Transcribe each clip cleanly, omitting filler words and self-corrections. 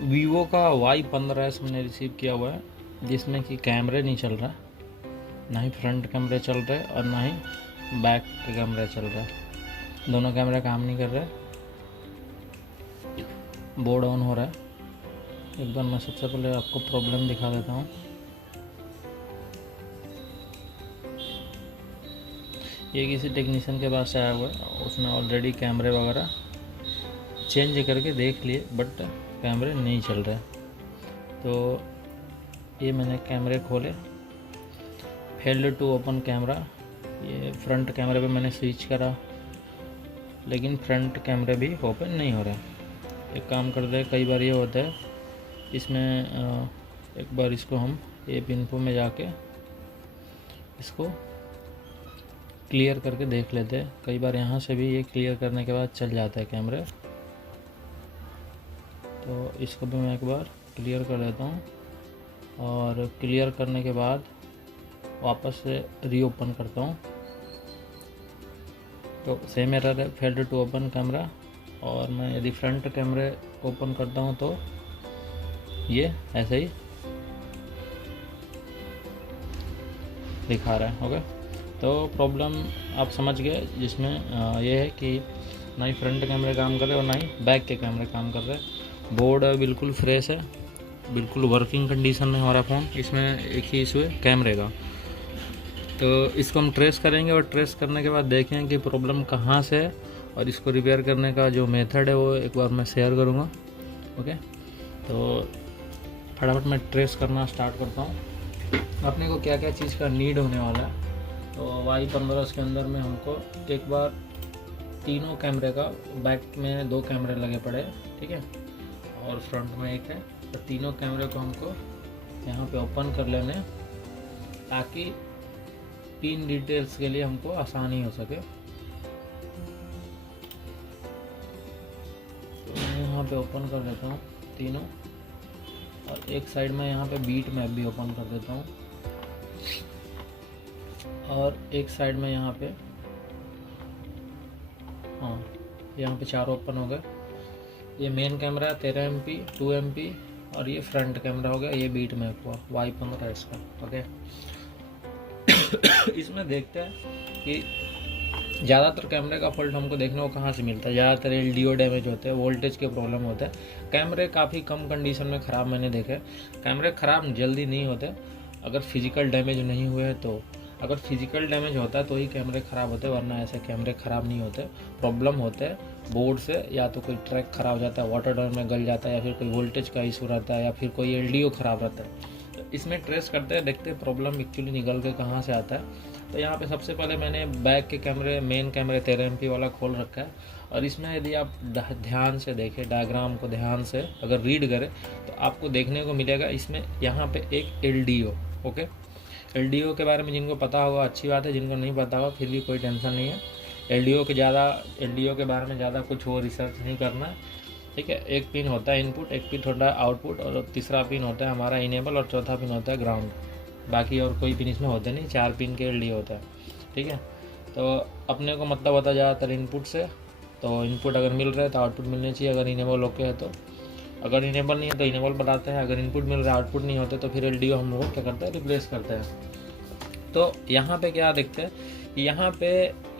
Vivo का Y15S मैंने receive किया हुआ है, जिसमें कि कैमरे नहीं चल रहा, ना ही फ्रंट कैमरे चल रहे और ना ही बैक के कैमरे चल रहे। दोनों कैमरे काम नहीं कर रहे। बोर्ड ऑन हो रहा है। एक बार मैं सबसे पहले आपको प्रॉब्लम दिखा देता हूँ। ये किसी टेक्नीशियन के पास आया हुआ है, उसने ऑलरेडी कैमरे वगैरह चेंज करके देख लिए, बट कैमरे नहीं चल रहे। तो ये मैंने कैमरे खोले, फेल्ड टू ओपन कैमरा। ये फ्रंट कैमरे पे मैंने स्विच करा, लेकिन फ्रंट कैमरे भी ओपन नहीं हो रहे। एक काम करते हैं, कई बार ये होता है इसमें, एक बार इसको हम ऐप इन्फो में जाके इसको क्लियर करके देख लेते हैं। कई बार यहाँ से भी ये क्लियर करने के बाद चल जाता है कैमरे। तो इसको भी मैं एक बार क्लियर कर देता हूँ, और क्लियर करने के बाद वापस से रीओपन करता हूँ। तो सेम एरर है, फेल्ड टू ओपन कैमरा। और मैं यदि फ्रंट कैमरे ओपन करता हूँ तो ये ऐसे ही दिखा रहा है। ओके, तो प्रॉब्लम आप समझ गए, जिसमें ये है कि ना ही फ्रंट कैमरे काम कर रहे और ना ही बैक के कैमरे काम कर रहे। बोर्ड बिल्कुल फ्रेश है, बिल्कुल वर्किंग कंडीशन में हमारा फ़ोन। इसमें एक ही इशू है कैमरे का। तो इसको हम ट्रेस करेंगे, और ट्रेस करने के बाद देखेंगे कि प्रॉब्लम कहाँ से है, और इसको रिपेयर करने का जो मेथड है वो एक बार मैं शेयर करूँगा। ओके, तो फटाफट मैं ट्रेस करना स्टार्ट करता हूँ। अपने को क्या क्या चीज़ का नीड होने वाला है। तो Y15 के अंदर में हमको एक बार तीनों कैमरे का, बैक में 2 कैमरे लगे पड़े, ठीक है, और फ्रंट में एक है। तो तीनों कैमरे को हमको यहाँ पे ओपन कर लेने, ताकि पिन डिटेल्स के लिए हमको आसानी हो सके। तो मैं यहाँ पे ओपन कर देता हूँ तीनों, और एक साइड में यहाँ पे बीट मैप भी ओपन कर देता हूँ, और एक साइड में यहाँ पे, हाँ, यहाँ पे 4 ओपन हो गए। ये मेन कैमरा 13 MP, 2 MP, और ये फ्रंट कैमरा हो गया। ये बीट मैप हुआ Y15 का। ओके, इसमें देखते हैं कि ज़्यादातर कैमरे का फॉल्ट हमको देखने को कहाँ से मिलता है। ज़्यादातर LDO डैमेज होते हैं, वोल्टेज के प्रॉब्लम होते हैं। कैमरे काफ़ी कम कंडीशन में ख़राब मैंने देखे। कैमरे ख़राब जल्दी नहीं होते अगर फिजिकल डैमेज नहीं हुए हैं तो। अगर फिजिकल डैमेज होता है तो ही कैमरे ख़राब होते हैं, वरना ऐसे कैमरे ख़राब नहीं होते। प्रॉब्लम होते हैं बोर्ड से, या तो कोई ट्रैक ख़राब हो जाता है, वाटर डोर में गल जाता है, या फिर कोई वोल्टेज का इशू रहता है, या फिर कोई LDO ख़राब रहता है। तो इसमें ट्रेस करते हैं, देखते हैं प्रॉब्लम एक्चुअली निकल के कहाँ से आता है। तो यहाँ पे सबसे पहले मैंने बैक के कैमरे, मेन कैमरे 13 MP वाला खोल रखा है। और इसमें यदि आप ध्यान से देखें, डायग्राम को ध्यान से अगर रीड करें, तो आपको देखने को मिलेगा इसमें यहाँ पे एक LDO। ओके, LDO के बारे में जिनको पता होगा अच्छी बात है, जिनको नहीं पता होगा फिर भी कोई टेंशन नहीं है। LDO के बारे में ज़्यादा कुछ वो रिसर्च नहीं करना है, ठीक है। एक पिन होता है इनपुट, एक पिन होता है आउटपुट, और तीसरा पिन होता है हमारा इनेबल, और चौथा पिन होता है ग्राउंड। बाकी और कोई पिन इसमें होते नहीं, 4 पिन के LDO होता है, ठीक है। तो अपने को मतलब होता है ज़्यादातर इनपुट से। तो इनपुट अगर मिल रहा है तो आउटपुट मिलनी चाहिए, अगर इनेबल ओके है तो। अगर इनेबल नहीं है तो इनेबल बताते हैं, अगर इनपुट मिल रहा है आउटपुट नहीं होते तो फिर LDO हम लोग क्या करते हैं, रिप्लेस करते हैं। तो यहाँ पे क्या देखते हैं, यहाँ पे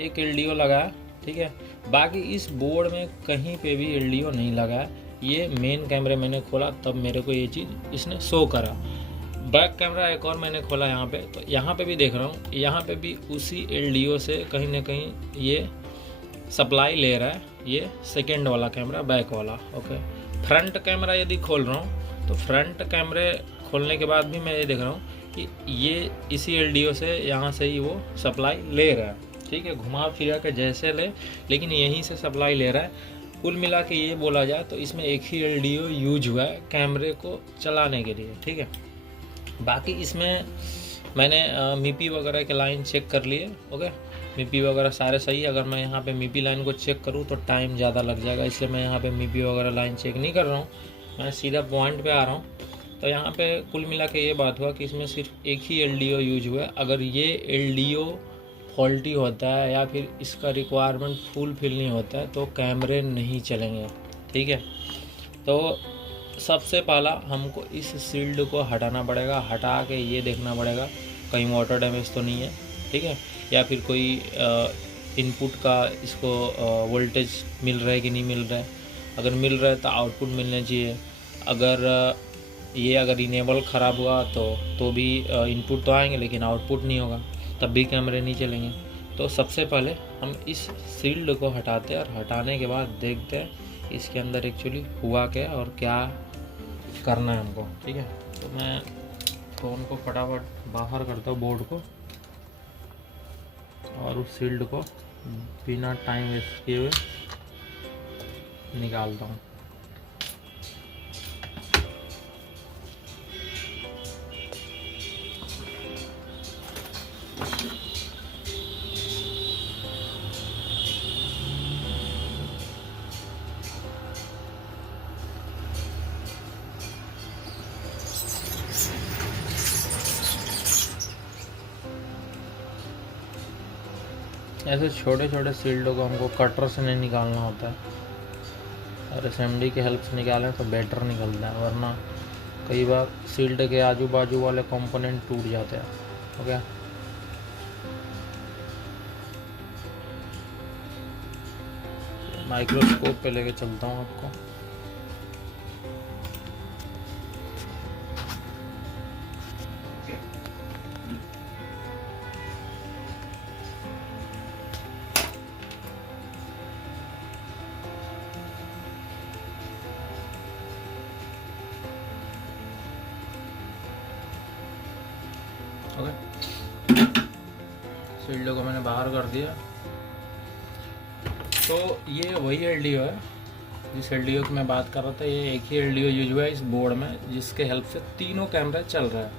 एक LDO लगा है, ठीक है। बाकी इस बोर्ड में कहीं पे भी LDO नहीं लगा है। ये मेन कैमरे मैंने खोला तब मेरे को ये चीज़ इसने शो करा। बैक कैमरा एक और मैंने खोला यहाँ पे, तो यहाँ पे भी देख रहा हूँ, यहाँ पे भी उसी LDO से कहीं ना कहीं ये सप्लाई ले रहा है, ये सेकेंड वाला कैमरा, बैक वाला। ओके, फ्रंट कैमरा यदि खोल रहा हूँ तो फ्रंट कैमरे खोलने के बाद भी मैं ये देख रहा हूँ कि ये इसी LDO से यहाँ से ही वो सप्लाई ले रहा है, ठीक है। घुमा फिरा के जैसे ले, लेकिन यहीं से सप्लाई ले रहा है। कुल मिला के ये बोला जाए तो इसमें एक ही LDO यूज हुआ है कैमरे को चलाने के लिए, ठीक है। बाकी इसमें मैंने MIPI वगैरह के लाइन चेक कर लिए। ओके, MIPI वगैरह सारे सही है। अगर मैं यहाँ पे MIPI लाइन को चेक करूँ तो टाइम ज़्यादा लग जाएगा, इसलिए मैं यहाँ पे MIPI वगैरह लाइन चेक नहीं कर रहा हूँ, मैं सीधा पॉइंट पे आ रहा हूँ। तो यहाँ पे कुल मिला के ये बात हुआ कि इसमें सिर्फ एक ही LDO यूज हुआ है। अगर ये LDO फॉल्टी होता है या फिर इसका रिक्वायरमेंट फुल फिल नहीं होता है तो कैमरे नहीं चलेंगे, ठीक है। तो सबसे पहला हमको इस शील्ड को हटाना पड़ेगा, हटा के ये देखना पड़ेगा कहीं वाटर डैमेज तो नहीं है, ठीक है, या फिर कोई इनपुट का इसको वोल्टेज मिल रहा है कि नहीं मिल रहा है। अगर मिल रहा है तो आउटपुट मिलना चाहिए। अगर इनेबल ख़राब हुआ तो भी इनपुट तो आएंगे लेकिन आउटपुट नहीं होगा, तब भी कैमरे नहीं चलेंगे। तो सबसे पहले हम इस शील्ड को हटाते हैं और हटाने के बाद देखते हैं इसके अंदर एक्चुअली हुआ क्या और क्या करना है हमको, ठीक है। तो मैं फ़ोन को फटाफट बाहर करता हूँ बोर्ड को और उस शील्ड को बिना टाइम वेस्ट किए हुए निकालता हूँ। ऐसे छोटे छोटे शील्डों को हमको कटर से नहीं निकालना होता है और SMD की हेल्प से निकालें तो बेटर निकलता है, वरना कई बार शील्ड के आजू बाजू वाले कंपोनेंट टूट जाते हैं। ओके, माइक्रोस्कोप पे लेके चलता हूँ आपको। ओके, शील्ड को मैंने बाहर कर दिया। तो ये वही LDO है जिस LDO की मैं बात कर रहा था। ये एक ही LDO यूज हुआ है इस बोर्ड में, जिसके हेल्प से तीनों कैमरे चल रहे हैं।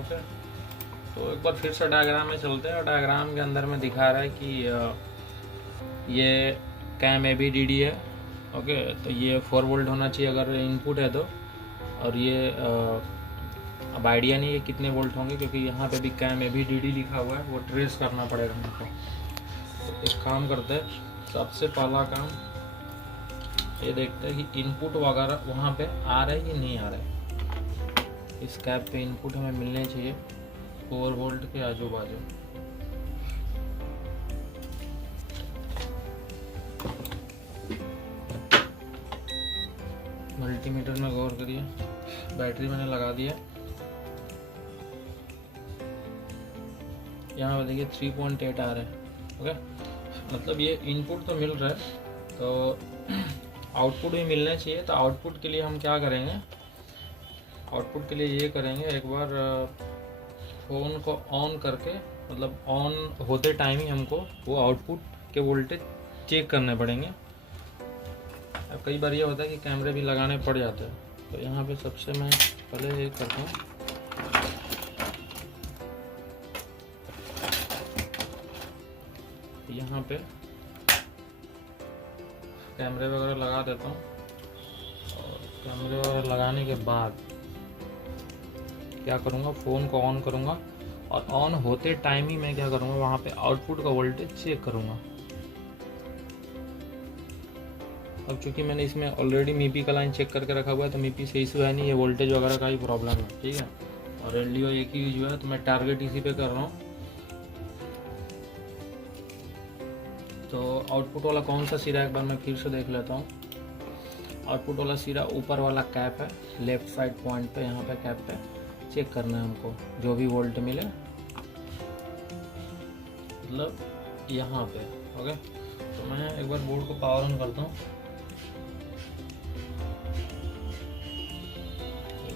ओके, तो एक बार फिर से डायग्राम में चलते हैं। डायग्राम के अंदर में दिखा रहा है कि ये कैम ABDD है। ओके, तो ये 4 वोल्ट होना चाहिए अगर इनपुट है तो, और ये अब आइडिया नहीं है कितने वोल्ट होंगे क्योंकि यहाँ पे भी कैम ABDD लिखा हुआ है, वो ट्रेस करना पड़ेगा हमको। तो एक काम करते हैं, सबसे पहला काम ये देखते हैं कि इनपुट वगैरह वहाँ पे आ रहा है कि नहीं आ रहा है। इस कैप पे इनपुट हमें मिलने चाहिए 4 वोल्ट के आजू बाजू। मल्टीमीटर में गौर करिए, बैटरी मैंने लगा दिया। यहाँ पे देखिए 3.8 आ रहा है। ओके, मतलब ये इनपुट तो मिल रहा है, तो आउटपुट भी मिलना चाहिए। तो आउटपुट के लिए हम क्या करेंगे, आउटपुट के लिए ये करेंगे, एक बार फ़ोन को ऑन करके, मतलब ऑन होते टाइम ही हमको वो आउटपुट के वोल्टेज चेक करने पड़ेंगे। अब कई बार ये होता है कि कैमरे भी लगाने पड़ जाते हैं, तो यहाँ पे सबसे मैं पहले ये करता हूँ, यहाँ पे कैमरे वगैरह लगा देता हूँ। और कैमरे वगैरह लगाने के बाद क्या करूँगा, फ़ोन को ऑन करूँगा और ऑन होते टाइम ही मैं क्या करूँगा, वहाँ पे आउटपुट का वोल्टेज चेक करूँगा। अब चूँकि मैंने इसमें ऑलरेडी मीपी का लाइन चेक करके रखा हुआ है, तो मीपी से इशू है नहीं, ये वोल्टेज वगैरह का ही प्रॉब्लम है, ठीक है। और LDO एक ही यूज हुआ है, तो मैं टारगेट इसी पे कर रहा हूँ। तो आउटपुट वाला कौन सा सिरा, एक बार मैं फिर से देख लेता हूँ। आउटपुट वाला सिरा ऊपर वाला कैप है, लेफ्ट साइड पॉइंट पे, यहाँ पे कैप पे चेक करना है हमको, जो भी वोल्ट मिले, मतलब यहाँ पे। ओके, तो मैं एक बार बोर्ड को पावर ऑन करता हूँ।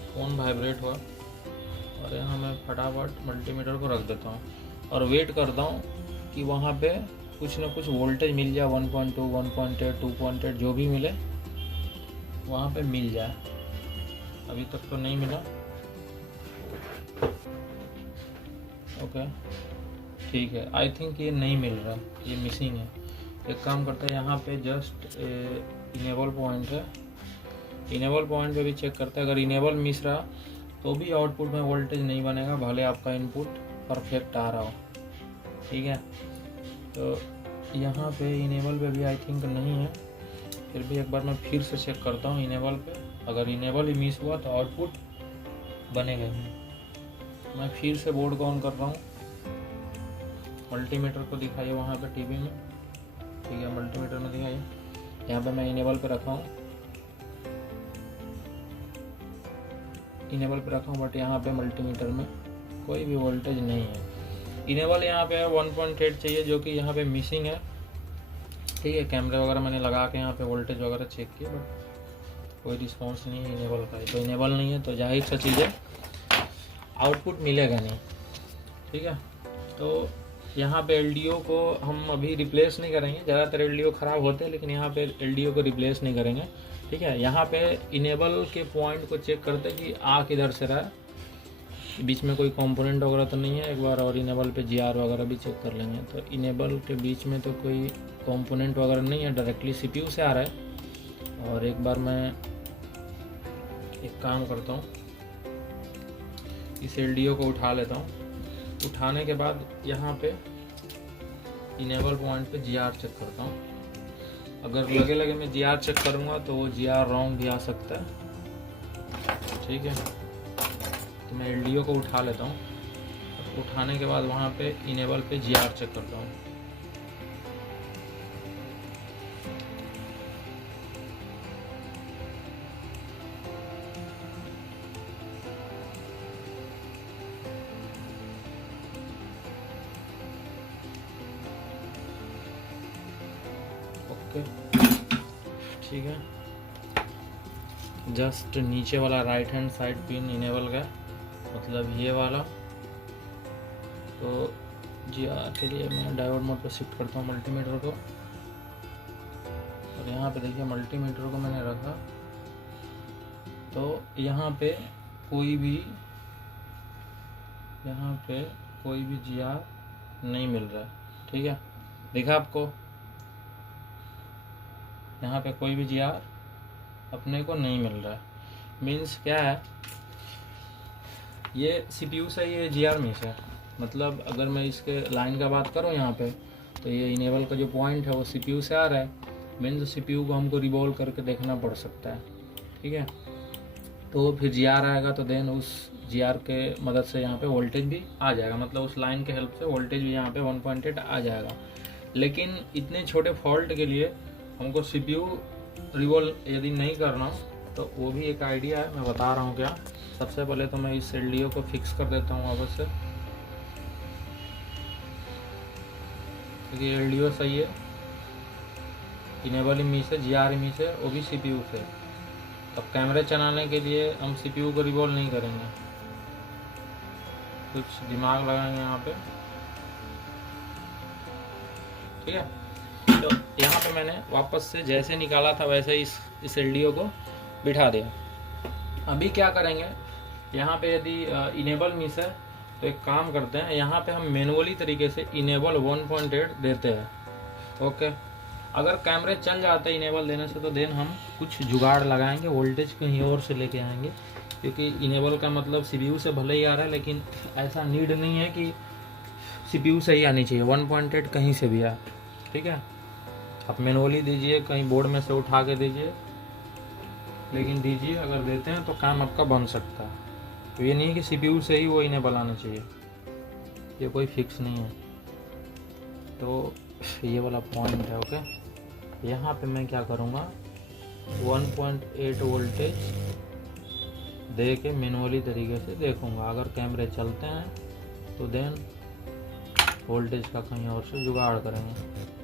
फ़ोन वाइब्रेट हुआ और यहाँ मैं फटाफट मल्टीमीटर को रख देता हूँ और वेट करता हूँ कि वहाँ पे कुछ ना कुछ वोल्टेज मिल जाए, 1.2, 1.8, 2.8 जो भी मिले वहाँ पे मिल जाए। अभी तक तो नहीं मिला। ओके, ठीक है, आई थिंक ये नहीं मिल रहा, ये मिसिंग है। एक काम करते हैं, यहाँ पे जस्ट इनेबल पॉइंट है, इनेबल पॉइंट पे भी चेक करते हैं। अगर इनेबल मिस रहा तो भी आउटपुट में वोल्टेज नहीं बनेगा, भले आपका इनपुट परफेक्ट आ रहा हो, ठीक है। तो यहाँ पे इनेबल पे भी आई थिंक नहीं है, फिर भी एक बार मैं फिर से चेक करता हूँ इनेबल पे। अगर इनेबल ही मिस हुआ तो आउटपुट बनेगा नहीं। मैं फिर से बोर्ड को ऑन कर रहा हूँ, मल्टीमीटर को दिखाइए वहाँ पे टीवी में, ठीक है, मल्टीमीटर में दिखाइए। यहाँ पे मैं इनेबल पे रखा हूँ, इनेबल पे रखा हूँ, बट यहाँ पे मल्टीमीटर में कोई भी वोल्टेज नहीं है। इनेबल यहाँ पे 1.8 चाहिए, जो कि यहाँ पे मिसिंग है, ठीक है। कैमरे वगैरह मैंने लगा के यहाँ पे वोल्टेज वगैरह चेक किया, बट कोई रिस्पॉन्स नहीं है इनेबल का। तो इनेबल नहीं है तो जाहिर सा चीज़ है आउटपुट मिलेगा नहीं, ठीक है। तो यहाँ पे LDO को हम अभी रिप्लेस नहीं करेंगे, ज़्यादातर LDO ख़राब होते हैं, लेकिन यहाँ पे LDO को रिप्लेस नहीं करेंगे, ठीक है। यहाँ पे इनेबल के पॉइंट को चेक करते कि आ किधर से रहा है, बीच में कोई कंपोनेंट वगैरह तो नहीं है। एक बार और इनेबल पे GR वगैरह भी चेक कर लेंगे। तो इनेबल के बीच में तो कोई कंपोनेंट वगैरह नहीं है, डायरेक्टली CPU से आ रहा है। और एक बार मैं एक काम करता हूँ, इस LDO को उठा लेता हूँ। उठाने के बाद यहाँ पे इनेबल पॉइंट पे GR चेक करता हूँ। अगर लगे मैं GR चेक करूँगा तो वो GR रॉन्ग भी आ सकता है, ठीक है। तो मैं LDO को उठा लेता हूँ, उठाने के बाद वहाँ पे इनेबल पे GR चेक करता हूँ। ओके, ठीक है। जस्ट नीचे वाला right hand side pin enable का, मतलब ये वाला। तो GR के लिए मैं डायोड मोड पर शिफ्ट करता हूँ मल्टीमीटर को, और यहाँ पे देखिए मल्टीमीटर को मैंने रखा, तो यहाँ पे कोई भी GR नहीं मिल रहा है, ठीक है। देखा आपको, यहाँ पे कोई भी GR अपने को नहीं मिल रहा है। मीन्स क्या है, ये CPU से ये GR मिस है। मतलब अगर मैं इसके लाइन का बात करूँ यहाँ पे, तो ये इनेबल का जो पॉइंट है वो CPU से आ रहा है। मीन्स CPU को हमको रिवॉल्व करके देखना पड़ सकता है, ठीक है। तो फिर GR आएगा, तो देन उस GR के मदद से यहाँ पे वोल्टेज भी आ जाएगा, मतलब उस लाइन के हेल्प से वोल्टेज भी यहाँ पे 1.8 आ जाएगा। लेकिन इतने छोटे फॉल्ट के लिए हमको CPU रिवॉल्व यदि नहीं करना, तो वो भी एक आइडिया है, मैं बता रहा हूँ क्या। सबसे पहले तो मैं इस LDO को फिक्स कर देता हूँ वापस से, क्योंकि LDO सही है, इनेबल ही मिस है, GR ही मिस है, वो भी CPU से। अब कैमरे चलाने के लिए हम CPU को रिवॉल्व नहीं करेंगे, कुछ दिमाग लगाएंगे यहाँ पे, ठीक है। तो यहाँ पे मैंने वापस से जैसे निकाला था वैसे इस LDO को बिठा दिया। अभी क्या करेंगे, यहाँ पे यदि इनेबल मिस है तो एक काम करते हैं, यहाँ पे हम मैनुअली तरीके से इनेबल 1.8 देते हैं, ओके। अगर कैमरे चल जाते हैं इनेबल देने से, तो देन हम कुछ जुगाड़ लगाएंगे, वोल्टेज कहीं और से लेके आएंगे, क्योंकि इनेबल का मतलब CPU से भले ही आ रहा है, लेकिन ऐसा नीड नहीं है कि CPU से ही आनी चाहिए, 1.8 कहीं से भी आए, ठीक है। आप मैनुअली दीजिए, कहीं बोर्ड में से उठा के दीजिए, लेकिन दीजिए, अगर देते हैं तो काम आपका बन सकता है। तो ये नहीं कि CPU से ही वो इनेबल आना चाहिए, ये कोई फिक्स नहीं है। तो ये वाला पॉइंट है, ओके। यहाँ पे मैं क्या करूँगा, 1.8 वोल्टेज दे के मैनुअली तरीके से देखूँगा। अगर कैमरे चलते हैं तो देन वोल्टेज का कहीं और से जुगाड़ करेंगे।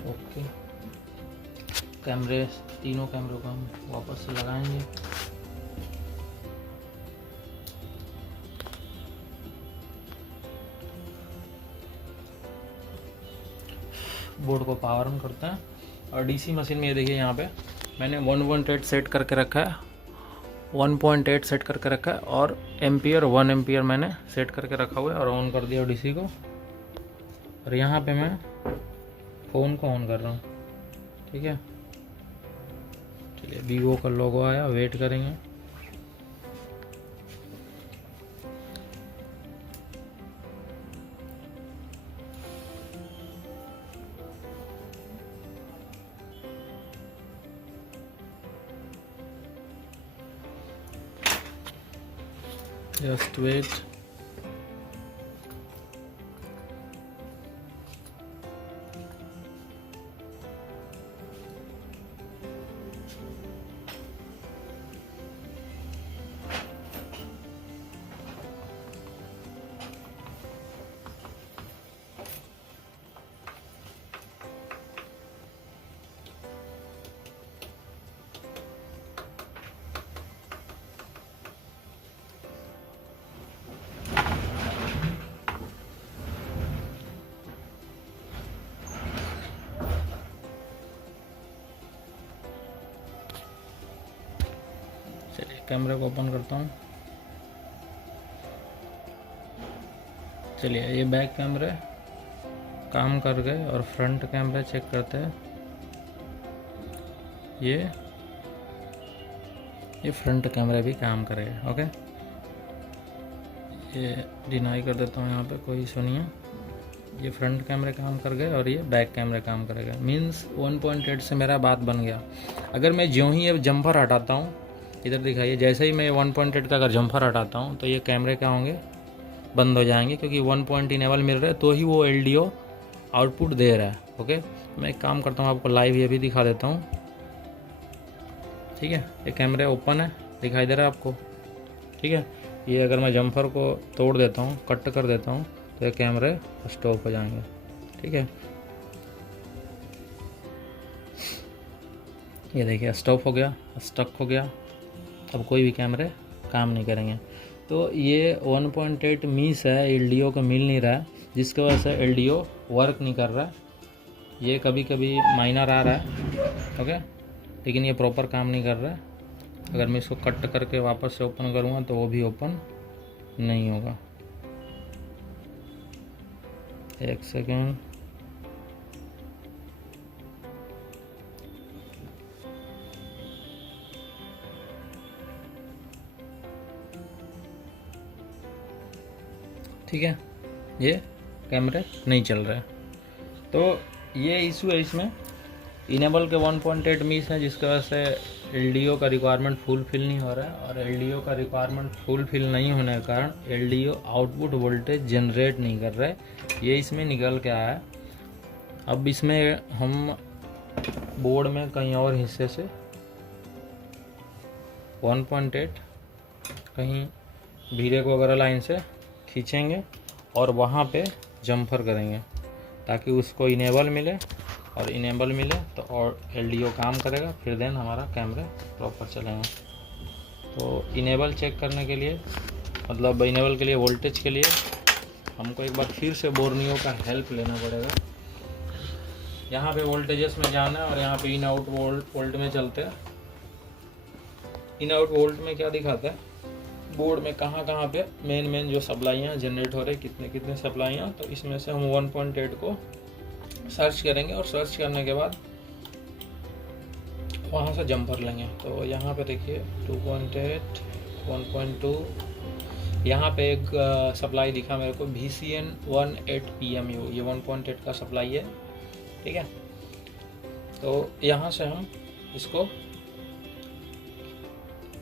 ओके, कैमरे, तीनों कैमरों को हम वापस से लगाएंगे। बोर्ड को पावर ऑन करते हैं, और DC मशीन में ये देखिए यहाँ पे मैंने 1.8 सेट करके रखा है, 1.8 सेट करके रखा है, और एम्पियर 1 एम्पियर मैंने सेट करके रखा हुआ है, और ऑन कर दिया DC को। और यहाँ पे मैं फ़ोन को ऑन कर रहा हूँ, ठीक है। चलिए, Vivo का लोगो आया, वेट करेंगे। Just wait. चलिए कैमरे को ओपन करता हूँ। चलिए ये बैक कैमरे काम कर गए और फ्रंट कैमरा चेक करते हैं। ये फ्रंट कैमरा भी काम करेगा। ओके, ये डिनाई कर देता हूँ, यहाँ पे कोई इशू नहीं है। ये फ्रंट कैमरे काम कर गए और ये बैक कैमरे काम करेगा। मीन्स 1.8 से मेरा बात बन गया। अगर मैं ज्यों ही ये जंपर हटाता हूँ, इधर दिखाइए, जैसे ही मैं 1.8 का अगर जंपर हटाता हूँ तो ये कैमरे क्या होंगे, बंद हो जाएंगे, क्योंकि 1 इनेबल मिल रहा है तो ही वो LDO आउटपुट दे रहा है। ओके, मैं एक काम करता हूँ, आपको लाइव ये भी दिखा देता हूँ। ठीक है, ये कैमरे ओपन है, दिखाई दे रहा है आपको। ठीक है, ये अगर मैं जंपर को तोड़ देता हूँ, कट कर देता हूँ, तो ये कैमरे स्टॉप हो जाएंगे। ठीक है, ये देखिए स्टॉप हो गया, स्टक हो गया। अब कोई भी कैमरे काम नहीं करेंगे। तो ये 1.8 मिस है, LDO को मिल नहीं रहा है, जिसकी वजह से LDO वर्क नहीं कर रहा है। ये कभी कभी माइनर आ रहा है। ओके, लेकिन ये प्रॉपर काम नहीं कर रहा है। अगर मैं इसको कट करके वापस से ओपन करूँगा तो वो भी ओपन नहीं होगा। एक सेकेंड, ठीक है, ये कैमरे नहीं चल रहे। तो ये इशू है इसमें, इनेबल के 1.8 मिस है, जिसकी वजह से LDO का रिक्वायरमेंट फुलफिल नहीं हो रहा है। और LDO का रिक्वायरमेंट फुलफिल नहीं होने के कारण LDO आउटपुट वोल्टेज जनरेट नहीं कर रहा है। ये इसमें निकल के आया है। अब इसमें हम बोर्ड में कहीं और हिस्से से 1.8 कहीं भीरे को वगैरह लाइन से खींचेंगे और वहाँ पे जंपर करेंगे ताकि उसको इनेबल मिले, और इनेबल मिले तो और LDO काम करेगा, फिर देन हमारा कैमरे प्रॉपर चलेंगे। तो इनेबल चेक करने के लिए, मतलब इनेबल के लिए वोल्टेज के लिए हमको एक बार फिर से बोर्नियो का हेल्प लेना पड़ेगा। यहाँ पे वोल्टेजेस में जाना है और यहाँ पे इन आउट वोल्ट में चलते हैं। इन आउट वोल्ट में क्या दिखाता है, बोर्ड में कहाँ कहाँ पे मेन जो सप्लाइयाँ जनरेट हो रहे, कितने सप्लाइयाँ। तो इसमें से हम 1.8 को सर्च करेंगे और सर्च करने के बाद वहाँ से जंपर लेंगे। तो यहाँ पे देखिए 2.8, 1.2, यहाँ पे एक सप्लाई दिखा मेरे को VCN 18 PMU, ये 1.8 का सप्लाई है। ठीक है, तो यहाँ से हम इसको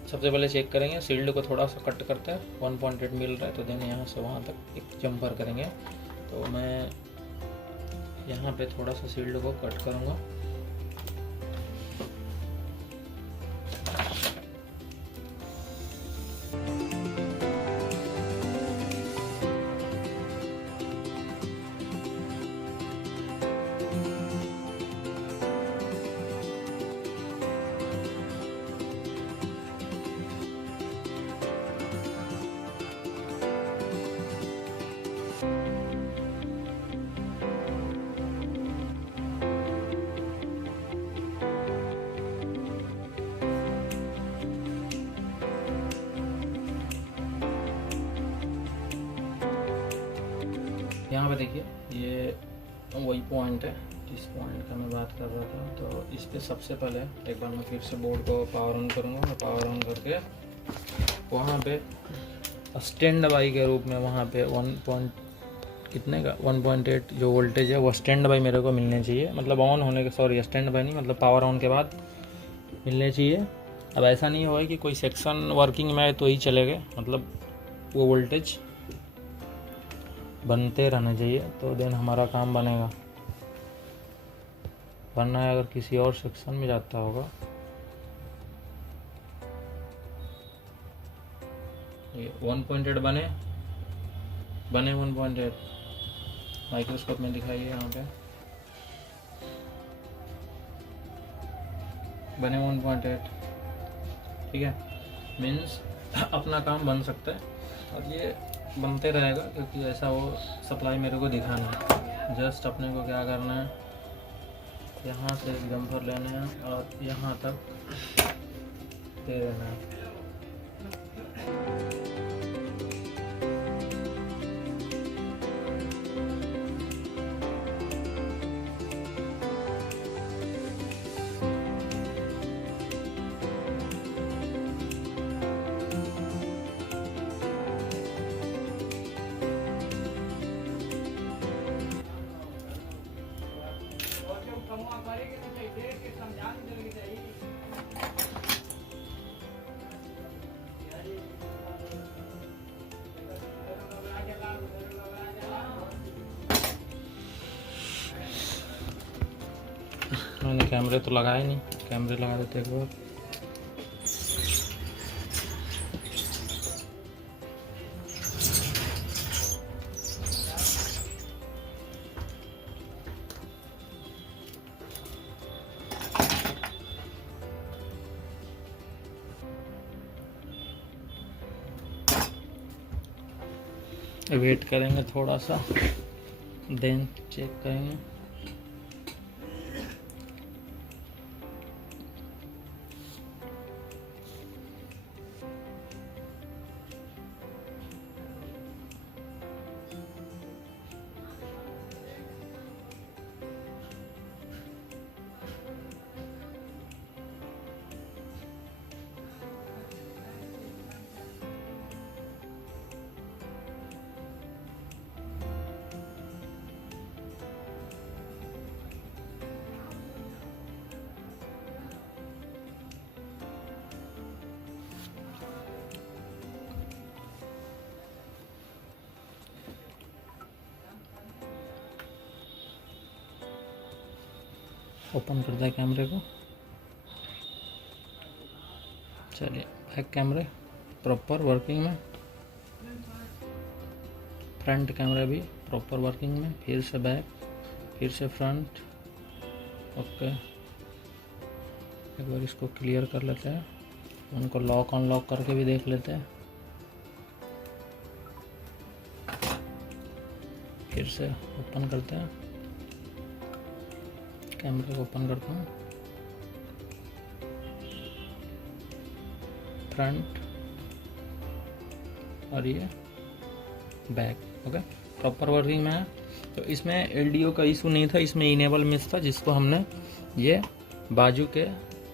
सबसे पहले चेक करेंगे, शील्ड को थोड़ा सा कट करते हैं, 1.8 मिल रहा है तो देन यहाँ से वहाँ तक एक जंपर करेंगे। तो मैं यहाँ पे थोड़ा सा शील्ड को कट करूँगा। यहाँ पे देखिए ये वही पॉइंट है, इस पॉइंट का मैं बात कर रहा था। तो इस पे सबसे पहले एक बार मैं फिर से बोर्ड को पावर ऑन करूँगा। मैं पावर ऑन करके वहाँ पे स्टैंड बाई के रूप में वहाँ पे 1.8 जो वोल्टेज है वो स्टैंड बाई मेरे को मिलने चाहिए, मतलब ऑन होने के, सॉरी स्टैंड बाई नहीं, मतलब पावर ऑन के बाद मिलने चाहिए। अब ऐसा नहीं होगा कि कोई सेक्शन वर्किंग में है तो ही चले गए, मतलब वो वोल्टेज बनते रहना चाहिए, तो देन हमारा काम बनेगा। वरना अगर किसी और सेक्शन में जाता होगा, ये 1.8 बने 1.8 माइक्रोस्कोप में दिखाइए, यहाँ पे बने 1.8, ठीक है। मीन्स अपना काम बन सकता है और ये बनते रहेगा, क्योंकि ऐसा वो सप्लाई मेरे को दिखाना है। जस्ट अपने को क्या करना है, यहाँ से एक जम्पर लेना है और यहाँ तक दे देना है। मैंने कैमरे तो लगाए नहीं, कैमरे लगा देते एक बार। वेट करेंगे थोड़ा सा, देन चेक करेंगे। ओपन करता है कैमरे को। चलिए, बैक कैमरे प्रॉपर वर्किंग में, फ्रंट कैमरा भी प्रॉपर वर्किंग में, फिर से बैक, फिर से फ्रंट। ओके, एक बार इसको क्लियर कर लेते हैं, उनको लॉक अनलॉक करके भी देख लेते हैं। फिर से ओपन करते हैं, कैमरे को ओपन करता हूँ, फ्रंट और ये बैक। ओके, प्रॉपर वर्किंग में है। तो इसमें एलडीओ का इशू नहीं था, इसमें इनेबल मिस था, जिसको हमने ये बाजू के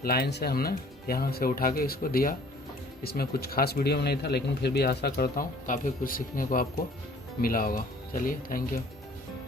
लाइन से हमने यहाँ से उठा के इसको दिया। इसमें कुछ खास वीडियो में नहीं था, लेकिन फिर भी आशा करता हूँ काफ़ी कुछ सीखने को आपको मिला होगा। चलिए, थैंक यू।